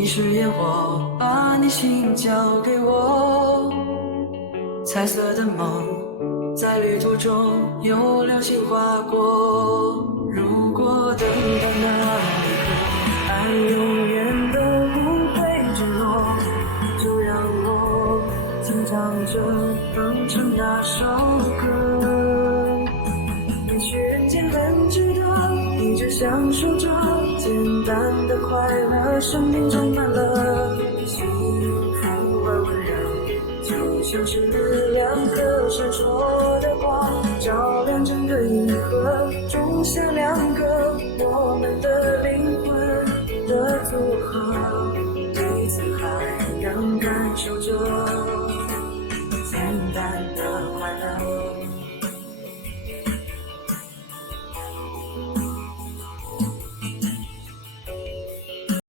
你是烟火，把你心交给我。彩色的梦，在旅途中有流星划过。如果等到那一刻，爱永远都不会坠落，就让我轻唱着哼唱那首歌。也许人间很值得，一直享受着简单的快乐，生命充满了幸福而温柔，就像是两颗闪烁的光，照亮整个银河，种下两个我们的灵魂的组合，彼此海洋感受着简单的快乐。